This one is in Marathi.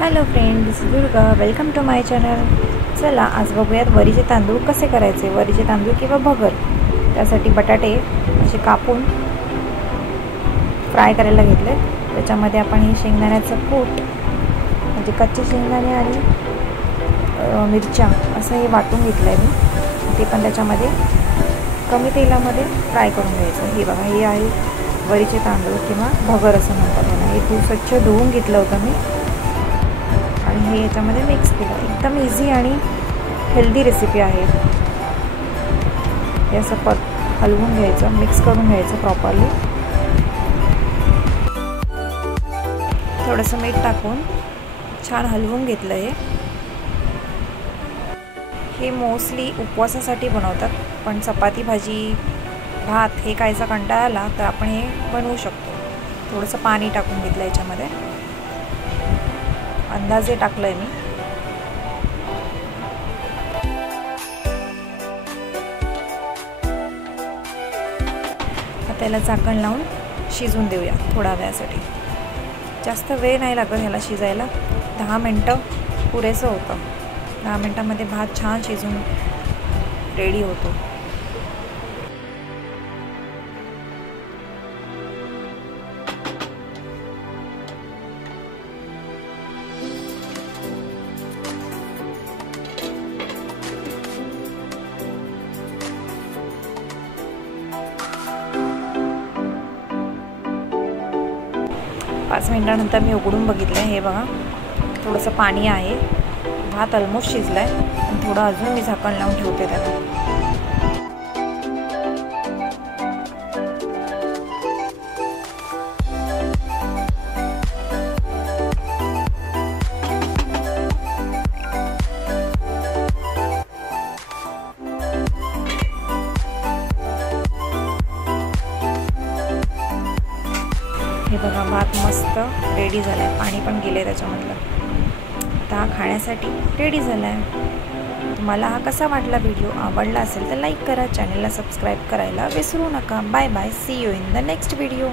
Hello friend, this is Durga. Welcome to my channel. चला आज बघूयात वरीचे तांदूळ कसे करायचे. वरीचे तांदूळ किंवा भगर. त्यासाठी बटाटे असे कापून फ्राय करायला घेतले. त्याच्यामध्ये आपण हे शेंगदाण्याचं कूट म्हणजे कच्चे शेंगदाणे आणि मिरच्या असं हे वाटून घेतलं आहे मी. ते पण त्याच्यामध्ये कमी तेलामध्ये फ्राय करून घ्यायचं. हे बघा, हे आहे वरीचे तांदूळ किंवा भगर असं म्हणतात त्याला. हे स्वच्छ धुवून घेतलं होतं मी आणि हे याच्यामध्ये मिक्स केलं. एकदम इझी आणि हेल्दी रेसिपी आहे. हे असं हलवून घ्यायचं, मिक्स करून घ्यायचं प्रॉपरली. थोडंसं मीठ टाकून छान हलवून घेतलं. हे मोस्टली उपवासासाठी बनवतात, पण चपाती भाजी भात हे खायचा कंटाळा आला तर आपण हे बनवू शकतो. थोडंसं पाणी टाकून घेतलं याच्यामध्ये, अंदाजे टाकलं आहे मी. आता त्याला झाकण लावून शिजवून देऊया थोडा वेळासाठी. जास्त वेळ नाही लागत ह्याला शिजायला. 10 मिनटं पुरेसं होतं. 10 मिनटामध्ये भात छान शिजून रेडी होतो. पाच मिनिटानंतर मी उघडून बघितलं. हे बघा, थोडंसं पाणी आहे. भात ऑलमोस्ट शिजला आहे आणि थोडं अजून मी झाकण लावून ठेवते त्याला. हे बघा, भात मस्त रेडी झाला आहे. पाणी पण गेलं आहे त्याच्यामधलं. आता हा खाण्यासाठी रेडी झाला आहे. तुम्हाला हा कसा वाटला व्हिडिओ? आवडला असेल तर लाईक करा. चॅनलला सबस्क्राईब करायला विसरू नका. Bye bye. See you in the next video.